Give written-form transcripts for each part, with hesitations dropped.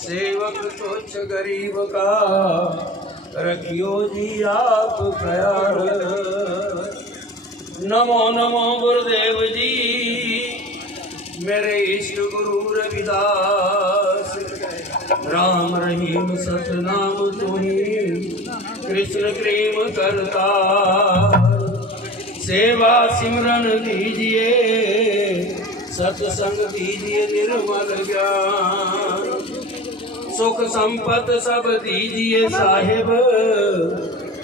सेवक तुच्छ गरीब का रखियो जी आप ख्याल। नमो नमो गुरुदेव जी मेरे इष्ट गुरु रविदास। राम रहीम सतनाम तुम्ही कृष्ण प्रेम करता। सेवा सिमरन दीजिए सत्संग दीजिए निर्मल ज्ञान। सुख संपत सब दीजिए साहिब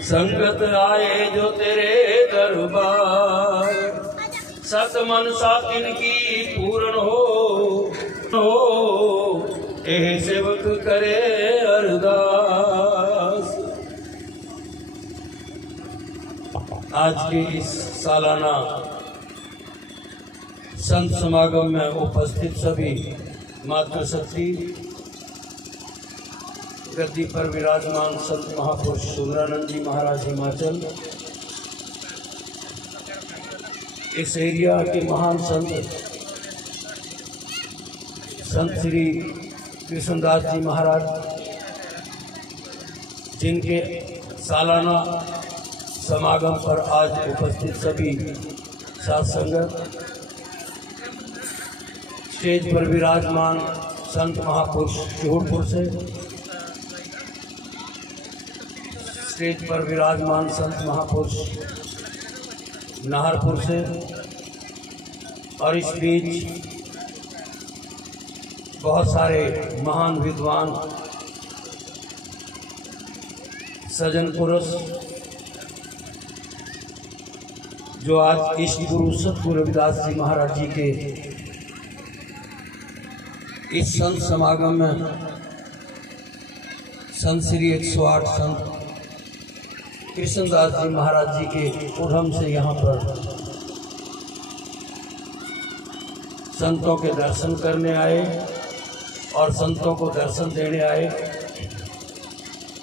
संगत आए जो तेरे दरबार। सत मनसा तिनकी पूर्ण हो एह सेवक करे अरदास। आज के इस सालाना संत समागम में उपस्थित सभी मातृशक्ति, गद्दी पर विराजमान संत महापुरुष सुंदरानंद जी महाराज हिमाचल, इस एरिया के महान संत श्री कृष्णदास जी महाराज, जिनके सालाना समागम पर आज उपस्थित सभी साथ संगत, स्टेज पर विराजमान संत महापुरुष जोधपुर से, स्टेज पर विराजमान संत महापुरुष नाहरपुर से, और इस बीच बहुत सारे महान विद्वान सज्जन पुरुष जो आज इष्ट गुरु सतगुरु रविदास जी महाराज जी के इस संत समागम में संत श्री 108 संत कृष्णदास जी महाराज जी के उद्यम से यहाँ पर संतों के दर्शन करने आए और संतों को दर्शन देने आए,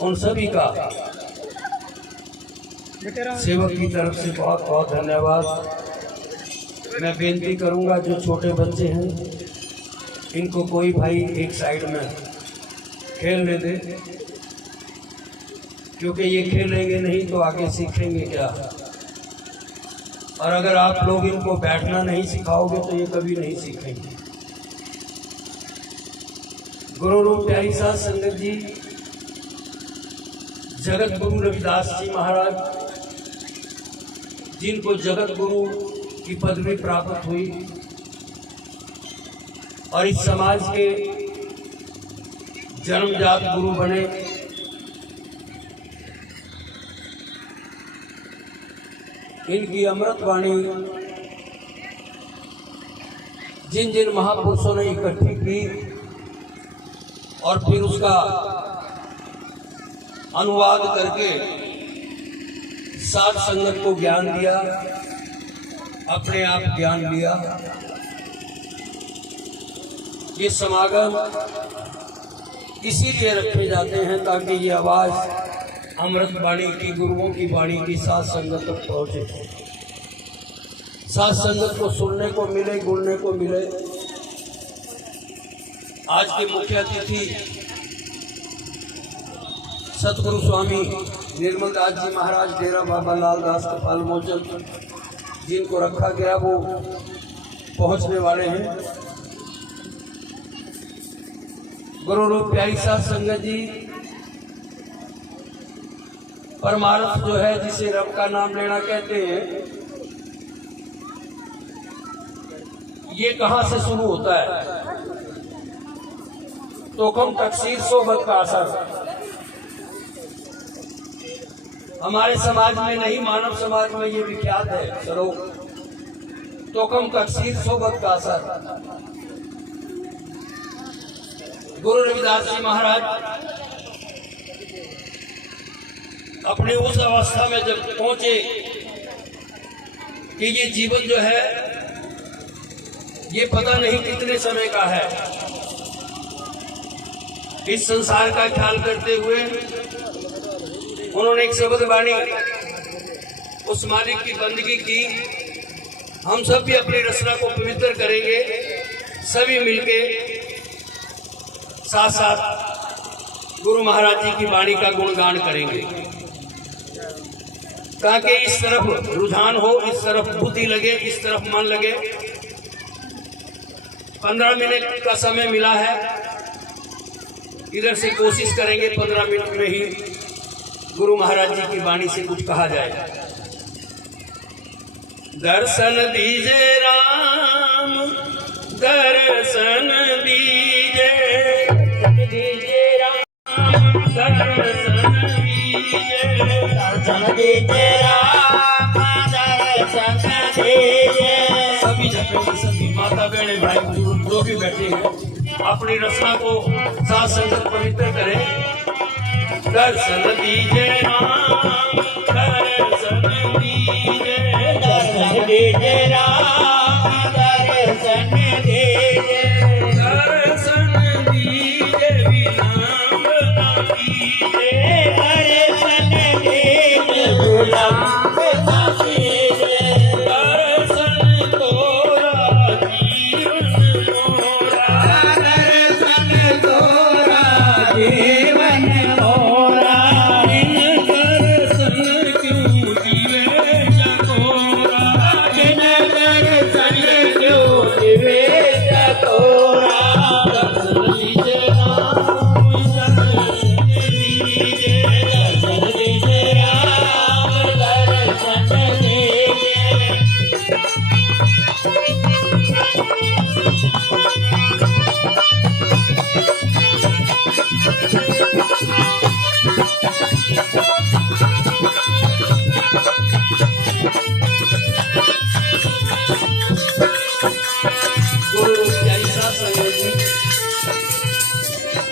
उन सभी का सेवक की तरफ से बहुत बहुत धन्यवाद। मैं बेनती करूँगा जो छोटे बच्चे हैं इनको कोई भाई एक साइड में खेलने दे, क्योंकि ये खेलेंगे नहीं तो आगे सीखेंगे क्या। और अगर आप लोग इनको बैठना नहीं सिखाओगे तो ये कभी नहीं सीखेंगे। गुरु रूप प्यारी साध संगत जी, जगत गुरु रविदास जी महाराज, जिनको जगत गुरु की पदवी प्राप्त हुई और इस समाज के जन्मजात गुरु बने, इनकी अमृत वाणी जिन जिन महापुरुषों ने इकट्ठी की और फिर उसका अनुवाद करके साध संगत को ज्ञान दिया, अपने आप ज्ञान लिया। ये समागम इसीलिए रखे जाते हैं ताकि ये आवाज़ अमृत वाणी की, गुरुओं की वाणी की साध संगत तक पहुँचे, साध संगत को सुनने को मिले, गुणने को मिले। आज के मुख्य अतिथि सतगुरु स्वामी निर्मल दास जी महाराज डेरा बाबा लाल दास कपाल मोचन, जिनको रखा गया वो पहुंचने वाले हैं। गुरु रूप प्यारी साध संगत जी, परमार्थ जो है जिसे रब का नाम लेना कहते हैं, ये कहाँ से शुरू होता है? तोकम तकसीर सोबत का असर। हमारे समाज में नहीं, मानव समाज में ये विख्यात है। चलो, तोकम तकसीर सोबत का असर। गुरु रविदास जी महाराज अपनी उस अवस्था में जब पहुंचे कि ये जीवन जो है ये पता नहीं कितने समय का है, इस संसार का ख्याल करते हुए उन्होंने एक शब्द वाणी उस मालिक की बंदगी की। हम सब भी अपनी रचना को पवित्र करेंगे सभी मिलके साथ साथ गुरु महाराज जी की वाणी का गुणगान करेंगे, ताकि इस तरफ रुझान हो, इस तरफ बुद्धि लगे, इस तरफ मन लगे। 15 मिनट का समय मिला है, इधर से कोशिश करेंगे 15 मिनट में ही गुरु महाराज जी की वाणी से कुछ कहा जाए। दर्शन दीजे राम, दर्शन दीजे, दीजे राम, दर्शन दीजे, दर्शन दीजे राम, दर्शन दीजे। सभी जपेंगे, सभी माता बहने भाई बुजुर्ग जो भी बैठे हैं अपनी रचना को साथ संगत पवित्र करें। दर्शन दीजे राम, दर्शन दीजे, दर्शन दीजे राम, दर्शन दीजे, दर्शन दीजे विलंब न कीजिए, दर्शन दीजे विलंब न कीजिए, दर्शन तोरा जीवन मोरा, दर्शन तोरा जीवन मोरा, बिन दर्शन क्यों जीवे चकोरा, बिन दर्शन क्यों जीवे चकोरा। दर्शन दीजे राम, दर्शन दीजे, दर्शन दीजे राम, दर्शन दीजे। गुरु जैसा संयोगी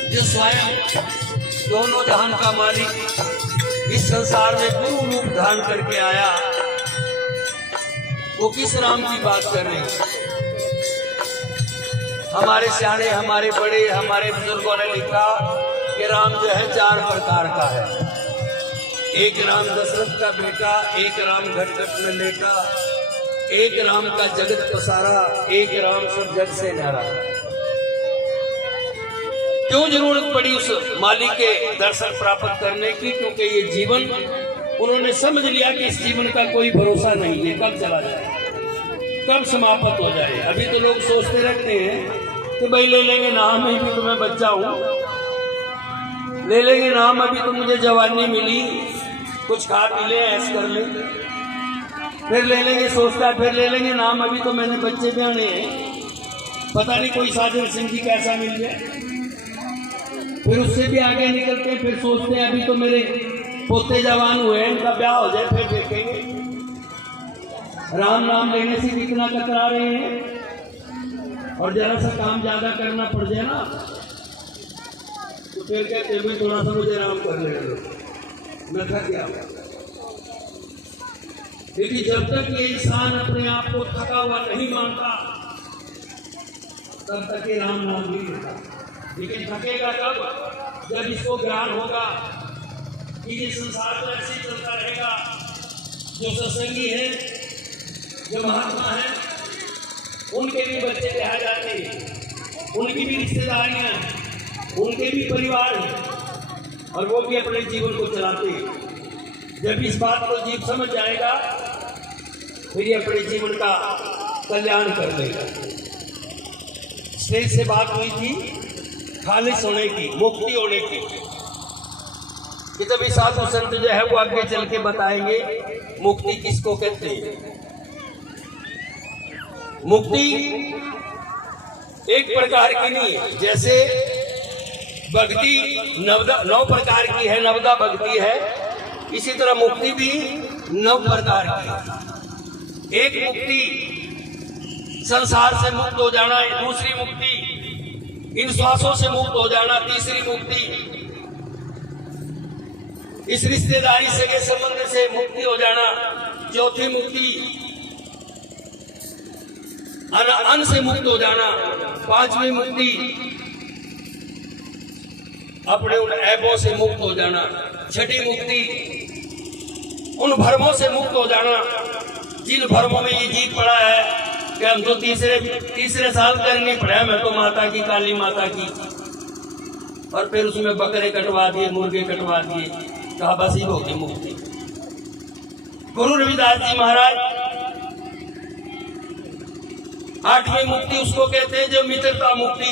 जो स्वयं दोनों जहान का मालिक इस संसार में गुरु रूप धारण करके आया, वो किस राम की बात कर रहे हैं? हमारे सियाने, हमारे बड़े, हमारे बुजुर्गों ने लिखा कि राम जो है 4 प्रकार का है। एक राम दशरथ का बेटा, एक राम घट घट में लेटा, एक राम का जगत पसारा, एक राम सब जग से न्यारा। क्यों जरूरत पड़ी उस मालिक के दर्शन प्राप्त करने की? क्योंकि ये जीवन उन्होंने समझ लिया कि इस जीवन का कोई भरोसा नहीं है, कब चला जाए, कब समाप्त हो जाए। अभी तो लोग सोचते रहते हैं कि भाई ले लेंगे नाम, अभी तो मैं बच्चा हूँ, ले लेंगे नाम, अभी तो मुझे जवानी मिली, कुछ खा पी ले, ऐश कर ले, फिर ले लेंगे, सोचता है फिर ले लेंगे नाम, अभी तो मैंने बच्चे ब्याने हैं, पता नहीं कोई साजन सिंह जी कैसा मिल जाए। फिर उससे भी आगे निकलते हैं, फिर सोचते हैं अभी तो मेरे पोते जवान हुए, इनका ब्याह हो जाए, फिर देखेंगे। राम नाम लेने से भी इतना कतरा रहे हैं, और जरा सा काम ज्यादा करना पड़ जाए ना तो फिर कहते हैं थोड़ा सा मुझे राम कर लेने दो, मैं थक गया। लेकिन जब तक ये इंसान अपने आप को थका हुआ नहीं मानता, तब तक ये राम नाम नहीं लेता। लेकिन थकेगा कब? जब इसको ज्ञान होगा कि ये संसार तो ऐसे ही चलता रहेगा। जो सत्संगी है, जो महात्मा है, उनके भी बच्चे ब्याह जाते हैं, उनकी भी रिश्तेदारियां, उनके भी परिवार हैं, और वो भी अपने जीवन को चलाते हैं। जब इस बात को जीव समझ जाएगा, फिर ये अपने जीवन का कल्याण कर देगा। स्टेज से बात हुई थी खालिश होने की, मुक्ति होने की, कि तभी साधु संत जो है वो आगे चल के बताएंगे मुक्ति किसको कहते हैं। मुक्ति एक प्रकार की नहीं है, जैसे भक्ति 9 प्रकार की है, नवदा भक्ति है, इसी तरह मुक्ति भी 9 प्रकार की है। एक मुक्ति संसार से मुक्त हो जाना, दूसरी मुक्ति इन श्वासों से मुक्त हो जाना, तीसरी मुक्ति इस रिश्तेदारी सगे संबंध से मुक्ति हो जाना, चौथी मुक्ति अन्न से मुक्त हो जाना, पांचवी मुक्ति अपने उन ऐबों से मुक्त हो जाना, छठी मुक्ति उन भरमों से मुक्त हो जाना जिन भरमों में ये जीव पड़ा है कि हम तो तीसरे साल करनी पड़ा, मैं तो माता की काली माता की, और फिर उसमें बकरे कटवा दिए, मुर्गे कटवा दिए, कहा बस ही होगी मुक्ति। गुरु रविदास जी महाराज 8वीं मुक्ति उसको कहते हैं जो मित्रता मुक्ति,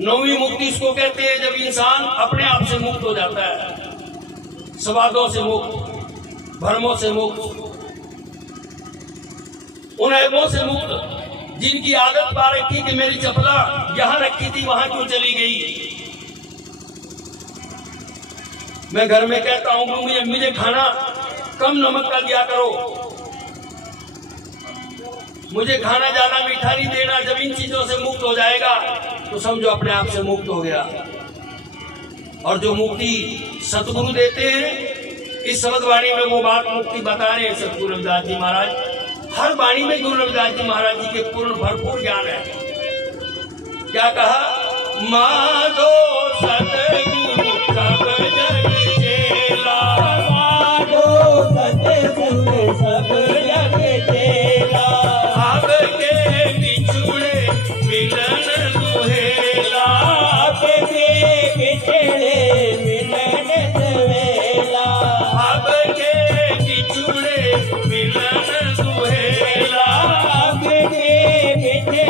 9वीं मुक्ति उसको कहते हैं जब इंसान अपने आप से मुक्त हो जाता है, स्वादों से मुक्त, भ्रमों से मुक्त, उन ऐबों से मुक्त जिनकी आदत पा रखी कि मेरी चपला यहां रखी थी वहां क्यों चली गई। मैं घर में कहता हूं कि मुझे खाना कम नमक का दिया करो, मुझे खाना ज्यादा मीठा नहीं देना। जब इन चीजों से मुक्त हो जाएगा तो समझो अपने आप से मुक्त हो गया। और जो मुक्ति सतगुरु देते हैं, इस शब्द वाणी में वो बात मुक्ति बता रहे हैं सतगुरु रविदास जी महाराज। हर वाणी में गुरु रविदास जी महाराज जी के पूर्ण भरपूर ज्ञान है। क्या कहा? माधो सतगुरु सब जग चेला, माधो सतगुरु सब जग चेला, अब के बिछुड़े मिलन दुहेला, अब के बिछड़े मिलन दुहेला, अब के बिछुड़े मिलन दुहेला, अब के बिछड़े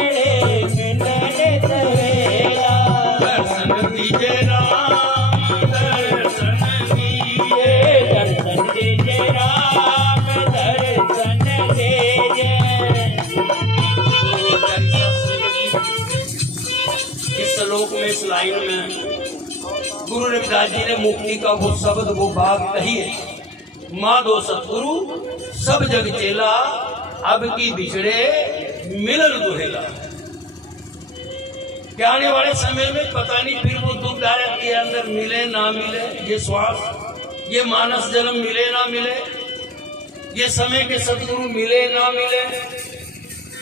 मिलन दुहेला। दर्शन दीजे राम, दर्शन दीजे, दर्शन दीजे राम, दर्शन दीजे। इस श्लोक में, इस लाइन में गुरु रविदास जी ने मुक्ति का वो शब्द, वो भाग कही है। माधो सतगुरु सब जग चेला, अब की बिछड़े मिलन दुहेला। कि आने वाले समय में पता नहीं फिर वो दुखदायक के अंदर मिले ना मिले, ये श्वास, ये मानस जन्म मिले ना मिले, ये समय के सतगुरु मिले ना मिले,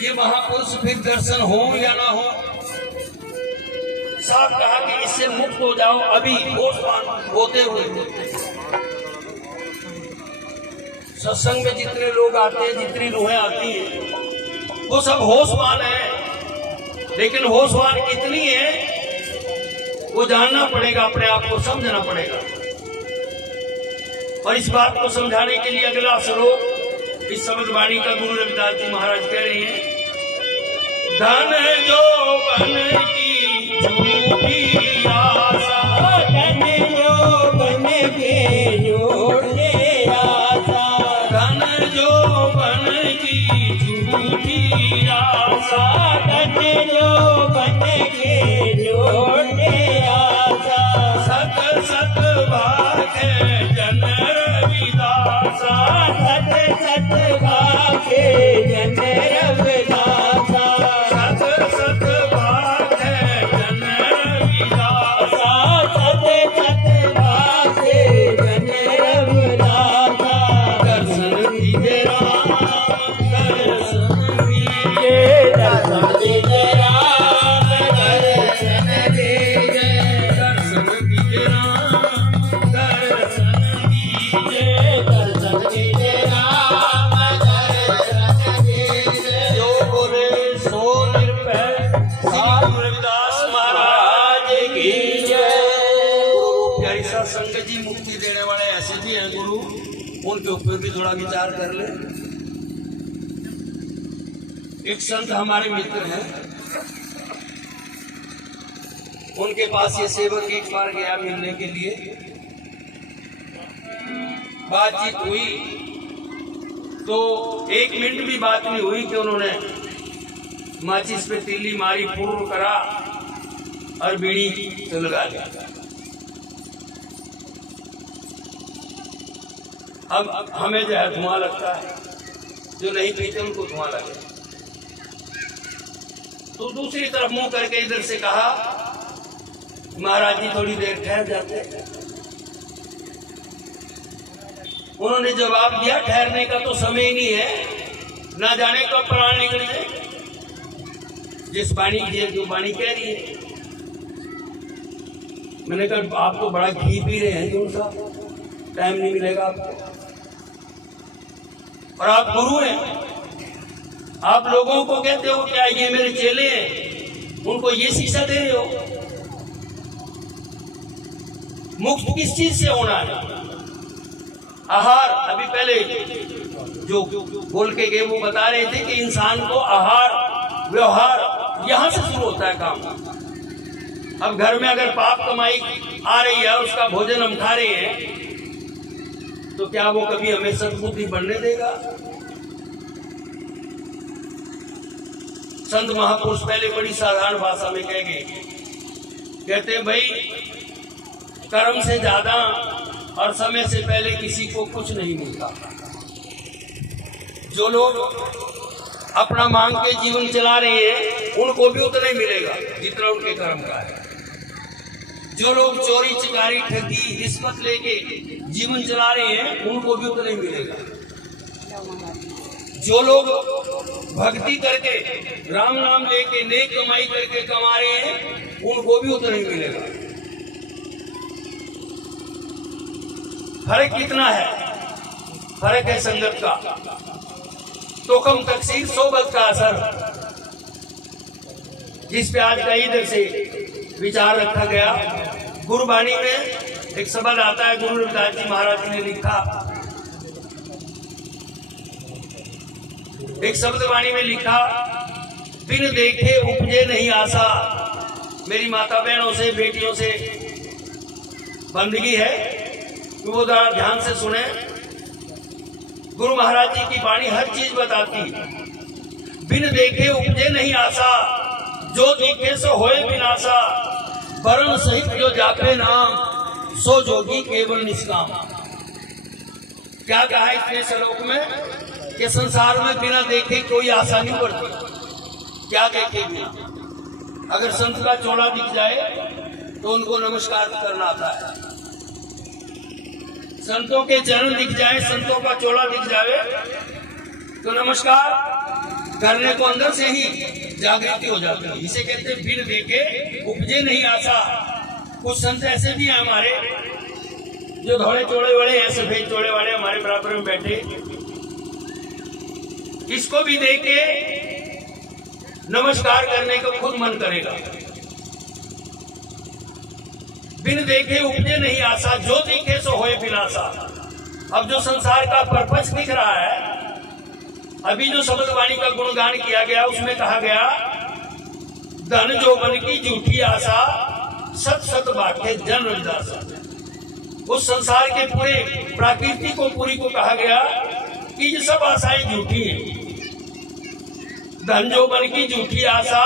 ये महापुरुष फिर दर्शन हो या ना हो। साहब कहा कि इससे मुक्त हो जाओ अभी, होशवान होते हुए। सत्संग में जितने लोग आते हैं, जितनी रूहें आती हैं, वो सब होशवान है, लेकिन होशवान कितनी है वो जानना पड़ेगा, अपने आप को समझना पड़ेगा। और इस बात को समझाने के लिए अगला श्लोक इस शब्द वाणी का गुरु रविदास जी महाराज कह रहे हैं। धन जो बन की झूठी आशा, धन जो बन के झूठे आशा, धन जो बन की झूठी आशा, धन जो बन के झूठे आशा, सत सत भाखे जन रविदासा, सत सत भाखे जन रविदासा, सत सत भाखे जन रविदासा, सत सत भाखे जन रविदासा। दर्शन दीजे राम, दर्शन दीजे, दर्शन दीजे राम, दर्शन दीजे, दर्शन दीजे राम, दर्शन दीजे, दर्शन दीजे राम, दर्शन दीजे। जो बोले सो निर्भय, गुरु रविदास महाराज की जय। प्यारी सा संगत जी, मुक्ति देने वाले ऐसे भी हैं गुरु, उनके ऊपर भी थोड़ा विचार कर ले। एक संत हमारे मित्र हैं, उनके पास ये सेवक एक बार गया मिलने के लिए, बातचीत हुई तो 1 मिनट भी बात नहीं हुई कि उन्होंने माचिस पे तिल्ली मारी, फुर्र करा और बीड़ी तो लगा दिया। अब हमें जो है धुआं लगता है, जो नहीं पीते उनको धुआं लगे। तो दूसरी तरफ मुंह करके इधर से कहा, महाराज जी थोड़ी देर ठहर जाते। उन्होंने जवाब दिया, ठहरने का तो समय ही नहीं है, ना जाने कब प्राण निकल जाए। जिस वाणी की जो वाणी कह रही है। मैंने कहा आप तो बड़ा घी पी रहे हैं, कौन सा टाइम नहीं मिलेगा आपको, और आप गुरु हैं, आप लोगों को कहते हो क्या ये मेरे चेले हैं, उनको ये शिक्षा दे रहे हो? मुक्त किस चीज से होना है? आहार, अभी पहले जो बोल के गए वो बता रहे थे कि इंसान को आहार व्यवहार यहां से शुरू होता है काम। अब घर में अगर पाप कमाई आ रही है, उसका भोजन हम खा रहे हैं, तो क्या वो कभी हमें सद्बुद्धि बनने देगा? संत महापुरुष पहले बड़ी साधारण भाषा में कह गए, कहते हैं भाई कर्म से ज्यादा और समय से पहले किसी को कुछ नहीं मिलता। जो लोग अपना मांग के जीवन चला रहे हैं उनको भी उतना ही मिलेगा जितना उनके कर्म का है। जो लोग चोरी चिकारी ठगी रिश्वत लेके जीवन चला रहे हैं उनको भी उतना ही मिलेगा। जो लोग भक्ति करके राम नाम लेके नेक कमाई करके कमा रहे हैं उनको भी उतना ही मिलेगा। फर्क कितना है? फर्क है संगत का। तो कम तकसीर सोबत का असर, जिस पे आज का इधर से विचार रखा गया। गुरुवाणी में एक शब्द आता है, गुरु रविदास जी महाराज जी ने लिखा, एक शब्द वाणी में लिखा, बिन देखे उपजे नहीं आशा। मेरी माता बहनों से बेटियों से बंदगी है कि वो जरा ध्यान से सुने। गुरु महाराज जी की वाणी हर चीज बताती। बिन देखे उपजे नहीं आशा, जो दिखे सो होए विनाशा। वरण सहित जो जापे नाम, सो जोगी केवल निष्काम। क्या कहा है इतने श्लोक में कि संसार में बिना देखे कोई आशा नहीं पड़ती। क्या देखे बिना? अगर संत का चोला दिख जाए तो उनको नमस्कार करना आता है। संतों के चरण दिख जाए, संतों का चोला दिख जाए तो नमस्कार करने को अंदर से ही जागृति हो जाती है। इसे कहते हैं बिन देखे उपजे नहीं आशा। कुछ संत ऐसे भी हैं हमारे जो धोड़े चोड़े वाले हैं, सफेद चोड़े वाले हमारे बराबर में बैठे, इसको भी देखे नमस्कार करने को खुद मन करेगा। बिन देखे उपजे नहीं आशा, जो दिखे सो होए विनाशा। अब जो संसार का पर्पस दिख रहा है, अभी जो शब्द वाणी का गुणगान किया गया उसमें कहा गया, धन जोबन की झूठी आशा, सत सत बाटे जन रविदासा। उस संसार के पूरे प्रकृति को पूरी को कहा गया कि ये सब आशाएं झूठी हैं। धन जोबन की झूठी आशा,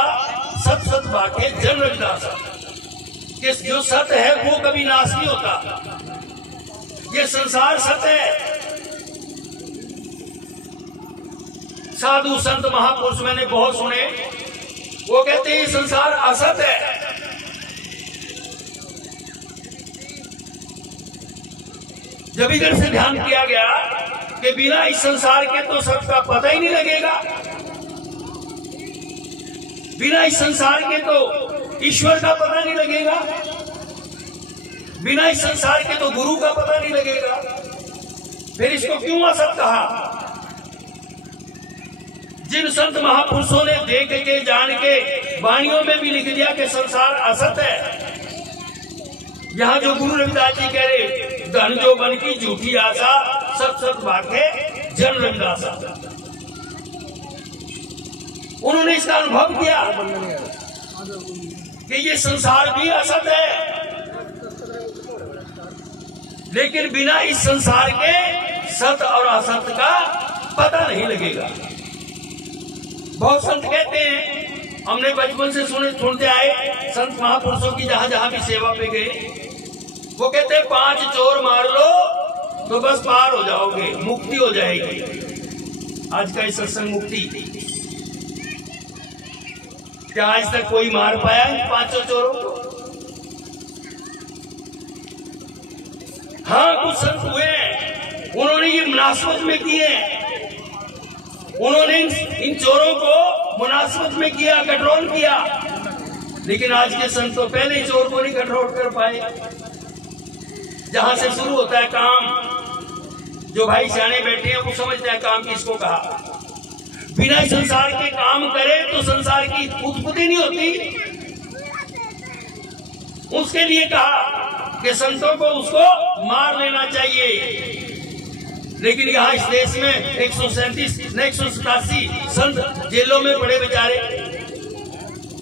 सत सत बाटे जन रविदासा। कि जो सत्य है वो कभी नाश नहीं होता। ये संसार सत्य है। साधु संत महापुरुष मैंने बहुत सुने, वो कहते हैं ये संसार असत है। जब इधर से ध्यान किया गया कि बिना इस संसार के तो सत्य का पता ही नहीं लगेगा, बिना इस संसार के तो ईश्वर का पता नहीं लगेगा, बिना इस संसार के तो गुरु का पता नहीं लगेगा, फिर इसको क्यों असत कहा? जिन संत महापुरुषों ने देख के जान के वाणियों में भी लिख दिया कि संसार असत है, यहाँ जो गुरु रविदास जी कह रहे, धन जोबन की झूठी आशा, सत सत बाटे जन रविदासा। उन्होंने इसका अनुभव किया कि ये संसार भी असत है, लेकिन बिना इस संसार के सत और असत का पता नहीं लगेगा। बहुत संत कहते हैं, हमने बचपन से सुनते आए, संत महापुरुषों की जहां जहां भी सेवा पे गए, वो कहते हैं 5 चोर मार लो तो बस पार हो जाओगे, मुक्ति हो जाएगी। आज का इस सत्संग मुक्ति, क्या आज तक कोई मार पाया इन 5 चोरों को? हाँ, कुछ संत हुए, उन्होंने ये मुनासिबत में किए, उन्होंने इन चोरों को मुनासिबत में किया, कंट्रोल किया, लेकिन आज के संत तो पहले चोर को नहीं कंट्रोल कर पाए। जहां से शुरू होता है काम, जो भाई सियाने बैठे हैं वो समझते हैं काम किसको कहा। बिना संसार के काम करे तो संसार की उत्पत्ति नहीं होती। उसके लिए कहा कि संतों को उसको मार लेना चाहिए। लेकिन यहाँ इस देश में 187 संत जेलों में पड़े बेचारे।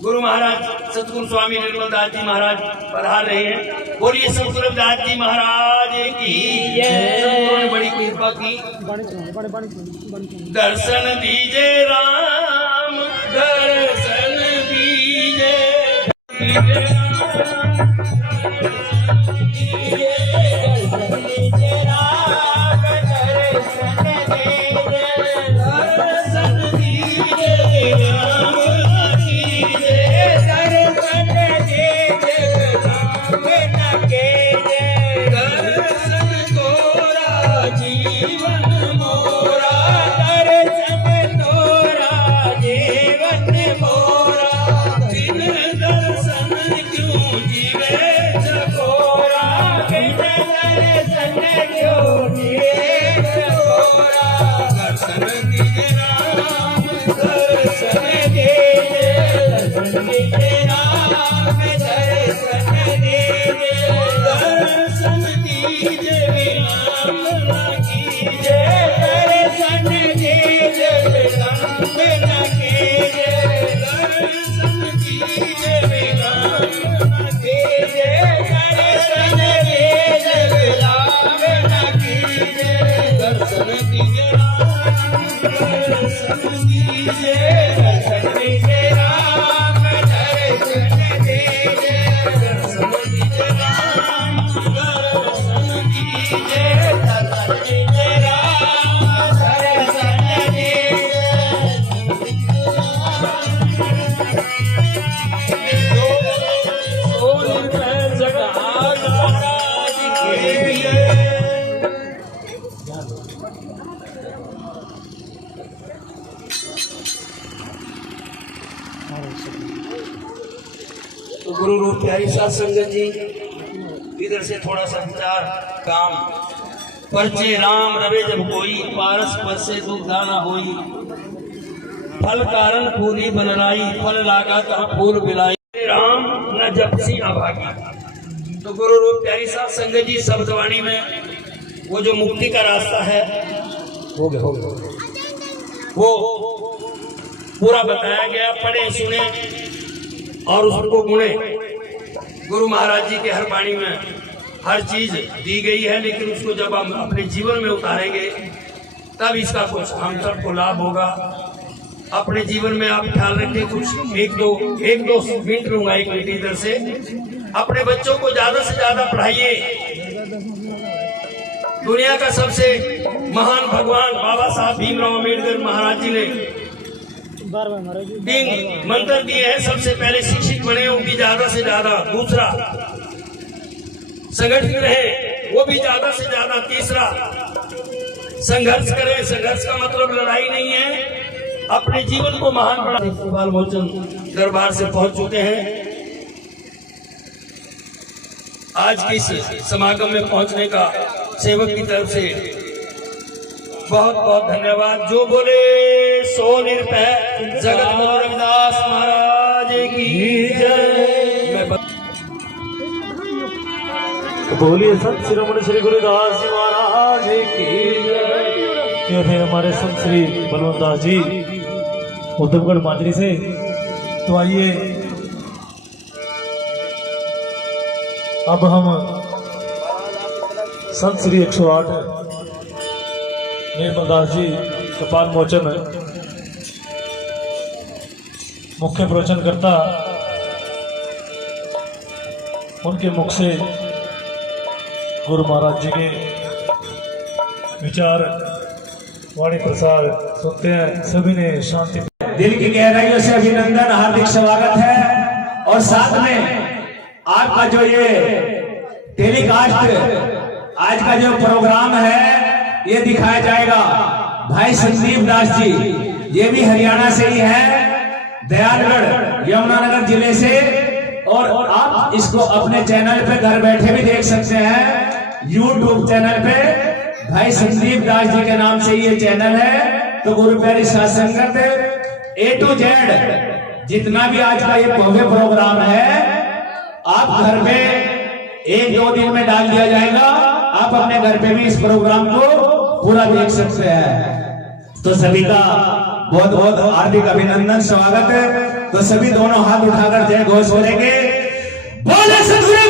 गुरु महाराज सतगुरु स्वामी निर्मल दास जी महाराज पधार रहे हैं। बोलिए सतगुरु रविदास जी महाराज की जय। सतगुरु ने बड़ी कृपा की। दर्शन दीजे राम, दर्शन दीजे गुरु रूप प्यारी साथ संगत जी, इधर से थोड़ा सा विचार काम। परचे राम रवे जब कोई, पारस पर से दुखदाना होई। फल कारण फूली बनराई, फल लागा कहा फूल बिलाई। राम न जपसी अभागी। तो गुरु रूप प्यारी साथ संगत जी शब्दवाणी में वो जो मुक्ति का रास्ता है हो गया वो पूरा बताया गया। पढ़े सुने और उसको गुणे। गुरु महाराज जी के हर वाणी में हर चीज दी गई है, लेकिन उसको जब हम अपने जीवन में उतारेंगे तब इसका कुछ हम सबको लाभ होगा। अपने जीवन में आप ख्याल रखें। कुछ एक दो मिनट लूंगा, 1 मिनट इधर से। अपने बच्चों को ज्यादा से ज्यादा पढ़ाइए। दुनिया का सबसे महान भगवान बाबा साहब भीमराव अम्बेडकर महाराज जी ने 3 मंत्र दिए हैं। सबसे पहले शिक्षित बने, उनकी ज्यादा से ज्यादा। दूसरा संगठित रहे, वो भी ज्यादा से ज्यादा। तीसरा संघर्ष करें। संघर्ष का मतलब लड़ाई नहीं है, अपने जीवन को महान बना। इकबाल मोचन दरबार से पहुंच चुके हैं। आज के इस समागम में पहुंचने का सेवक की तरफ से बहुत बहुत धन्यवाद। जो बोले सो निरपै जगत गुरु रविदास महाराज की जय। बोलिए संत शिरोमणि श्री गुरुदास जी महाराज की जय। ये थे हमारे संत श्री बलवंत दास जी उद्धवगढ़ माजरी से। तो आइए अब हम संत श्री 108 निर्मल दास जी कपाल मोचन मुख्य प्रवचन करता, उनके मुख से गुरु महाराज जी के विचार वाणी प्रसार सुनते हैं। सभी ने शांति। दिल की गहराइयों से अभिनंदन, हार्दिक स्वागत है। और साथ में आपका जो ये टेलीकास्ट आज का जो प्रोग्राम है ये दिखाया जाएगा। भाई संदीप दास जी, ये भी हरियाणा से ही है, दयालगढ़ यमुनानगर जिले से। और आप इसको अपने चैनल पे घर बैठे भी देख सकते हैं, यूट्यूब चैनल पे भाई संदीप दास जी के नाम से ये चैनल है। तो गुरु प्यारी साध संगत A to Z जितना भी आज का ये भव्य प्रोग्राम है, आप घर पे 1-2 दिन में डाल दिया जाएगा। आप अपने घर पे भी इस प्रोग्राम को पूरा देख सकते हैं। तो सभी का बहुत बहुत हार्दिक अभिनंदन, स्वागत है। तो सभी दोनों हाथ उठाकर जय घोष बोलेंगे, बोले सतगुरु